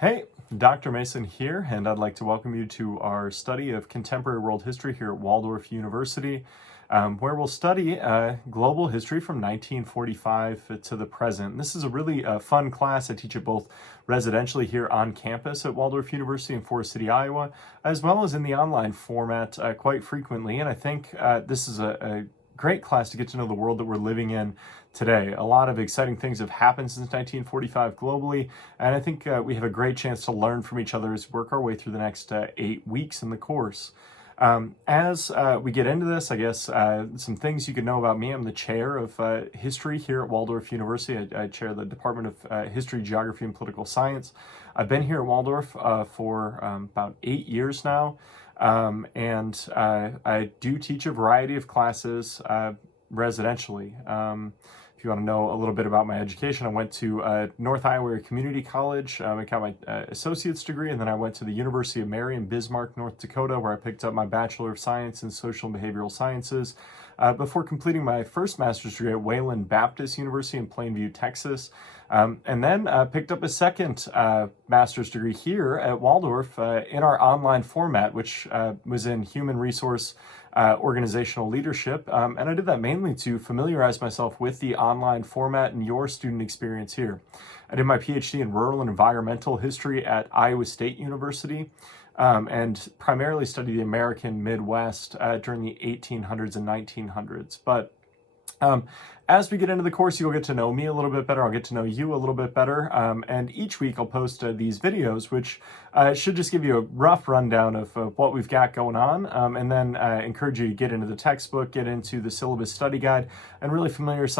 Hey, Dr. Mason here, and I'd like to welcome you to our study of contemporary world history here at Waldorf University, where we'll study global history from 1945 to the present. This is a really fun class. I teach it both residentially here on campus at Waldorf University in Forest City, Iowa, as well as in the online format quite frequently. And I think this is a great class to get to know the world that we're living in today. A lot of exciting things have happened since 1945 globally, and I think we have a great chance to learn from each other as we work our way through the next 8 weeks in the course. As we get into this, I guess some things you could know about me. I'm the chair of history here at Waldorf University. I chair the Department of History, Geography, and Political Science. I've been here at Waldorf for about 8 years now. And I do teach a variety of classes residentially. If you want to know a little bit about my education, I went to North Iowa Community College. I got my associate's degree, and then I went to the University of Mary in Bismarck, North Dakota, where I picked up my Bachelor of Science in Social and Behavioral Sciences before completing my first master's degree at Wayland Baptist University in Plainview, Texas. And then picked up a second master's degree here at Waldorf in our online format, which was in human resource organizational leadership. And I did that mainly to familiarize myself with the online format and your student experience here. I did my PhD in rural and environmental history at Iowa State University. And primarily studied the American Midwest during the 1800s and 1900s. But as we get into the course, you'll get to know me a little bit better. I'll get to know you a little bit better. And each week I'll post these videos, which should just give you a rough rundown of what we've got going on. And then encourage you to get into the textbook, get into the syllabus study guide, and really familiarize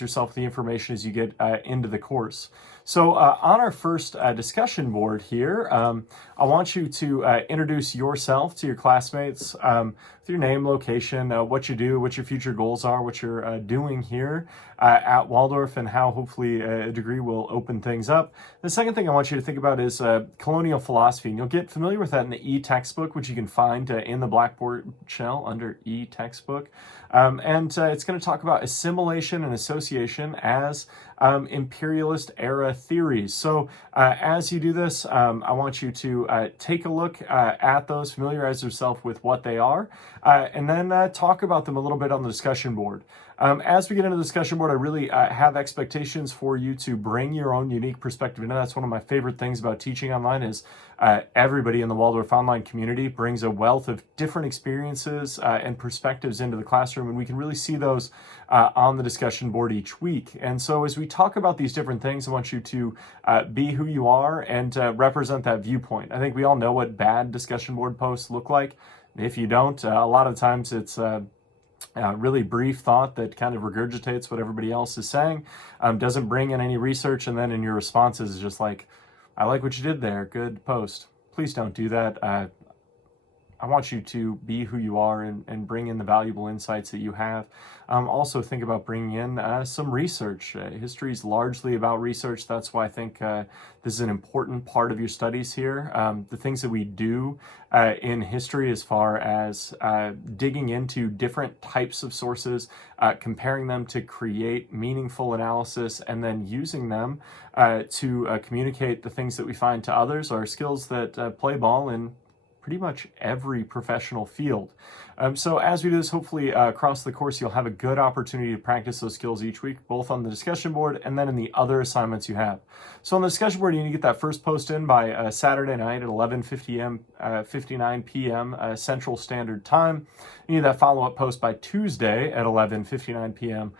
yourself with the information as you get into the course. So on our first discussion board here, I want you to introduce yourself to your classmates with your name, location, what you do, what your future goals are, what you're doing here at Waldorf, and how hopefully a degree will open things up. The second thing I want you to think about is colonial philosophy, and you'll get familiar with that in the e-textbook, which you can find in the Blackboard shell under e-textbook. And it's going to talk about assimilation and association as imperialist era theories. So as you do this, I want you to take a look at those, familiarize yourself with what they are, and then talk about them a little bit on the discussion board. As we get into the discussion board, I really have expectations for you to bring your own unique perspective. And that's one of my favorite things about teaching online is everybody in the Waldorf online community brings a wealth of different experiences and perspectives into the classroom, and we can really see those on the discussion board each week. And so as we talk about these different things, I want you to be who you are and represent that viewpoint. I think we all know what bad discussion board posts look like. If you don't, a lot of times it's really brief thought that kind of regurgitates what everybody else is saying, doesn't bring in any research, and then in your responses is just like, I like what you did there, good post. Please don't do that. I want you to be who you are and bring in the valuable insights that you have. Also think about bringing in some research. History is largely about research. That's why I think this is an important part of your studies here. The things that we do in history as far as digging into different types of sources, comparing them to create meaningful analysis, and then using them to communicate the things that we find to others are skills that play ball in pretty much every professional field. So as we do this, hopefully across the course, you'll have a good opportunity to practice those skills each week, both on the discussion board and then in the other assignments you have. So on the discussion board, you need to get that first post in by Saturday night at 11:59 p.m. Central Standard Time. You need that follow-up post by Tuesday at 11:59 p.m.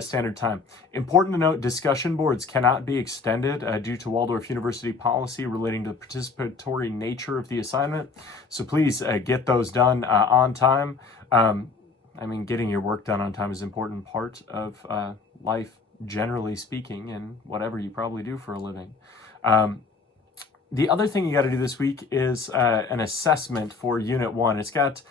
Standard Time. Important to note, discussion boards cannot be extended due to Waldorf University policy relating to the participatory nature of the assignment. So please get those done on time. I mean, getting your work done on time is an important part of life, generally speaking, and whatever you probably do for a living. The other thing you got to do this week is an assessment for Unit 1. It's got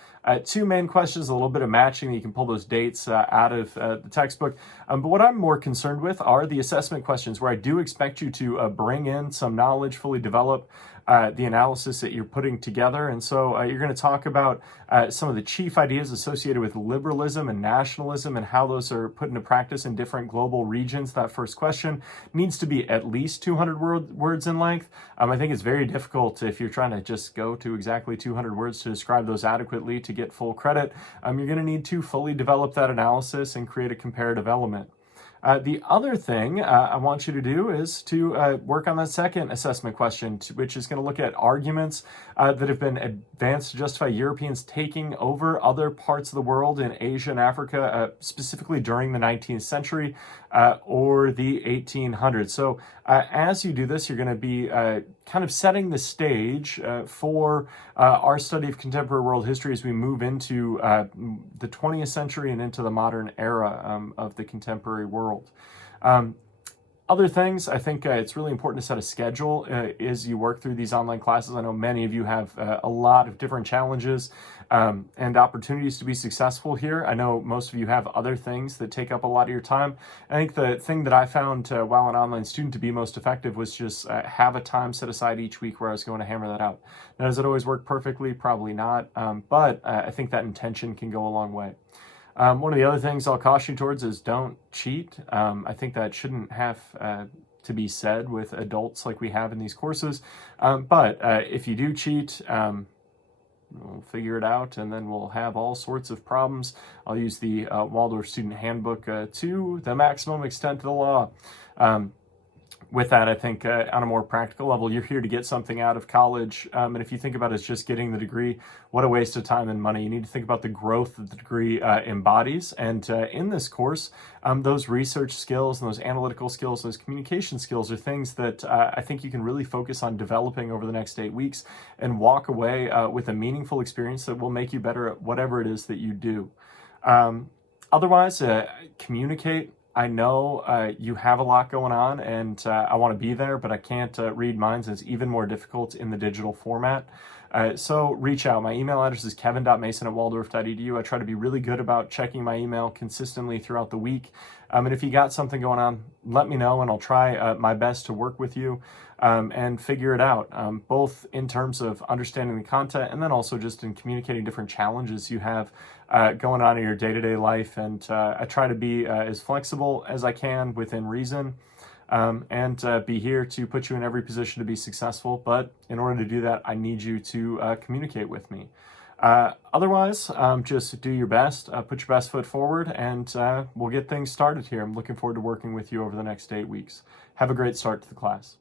two main questions, a little bit of matching. You can pull those dates out of the textbook. But what I'm more concerned with are the assessment questions, where I do expect you to bring in some knowledge, fully develop the analysis that you're putting together. And so you're going to talk about some of the chief ideas associated with liberalism and nationalism and how those are put into practice in different global regions. That first question needs to be at least 200 words in length. I think it's very difficult if you're trying to just go to exactly 200 words to describe those adequately to get full credit. You're going to need to fully develop that analysis and create a comparative element. The other thing I want you to do is to work on that second assessment question, which is going to look at arguments that have been advanced to justify Europeans taking over other parts of the world in Asia and Africa, specifically during the 19th century or the 1800s. So as you do this, you're going to be kind of setting the stage for our study of contemporary world history as we move into the 20th century and into the modern era of the contemporary world. Other things, I think it's really important to set a schedule as you work through these online classes. I know many of you have a lot of different challenges and opportunities to be successful here. I know most of you have other things that take up a lot of your time. I think the thing that I found while an online student to be most effective was just have a time set aside each week where I was going to hammer that out. Now, does it always work perfectly? Probably not, but I think that intention can go a long way. One of the other things I'll caution you towards is don't cheat. I think that shouldn't have to be said with adults like we have in these courses. But if you do cheat, we'll figure it out, and then we'll have all sorts of problems. I'll use the Waldorf Student Handbook to the maximum extent of the law. With that, I think on a more practical level, you're here to get something out of college. And if you think about it as just getting the degree, what a waste of time and money. You need to think about the growth that the degree embodies. And in this course, those research skills and those analytical skills, those communication skills are things that I think you can really focus on developing over the next 8 weeks and walk away with a meaningful experience that will make you better at whatever it is that you do. Otherwise, communicate. I know you have a lot going on, and I want to be there, but I can't read minds, and it's even more difficult in the digital format. So reach out. My email address is kevin.mason@waldorf.edu. I try to be really good about checking my email consistently throughout the week. And if you got something going on, let me know, and I'll try my best to work with you and figure it out, both in terms of understanding the content and then also just in communicating different challenges you have going on in your day-to-day life. And I try to be as flexible as I can within reason. And be here to put you in every position to be successful. But in order to do that, I need you to communicate with me. Otherwise, just do your best, put your best foot forward, and we'll get things started here. I'm looking forward to working with you over the next 8 weeks. Have a great start to the class.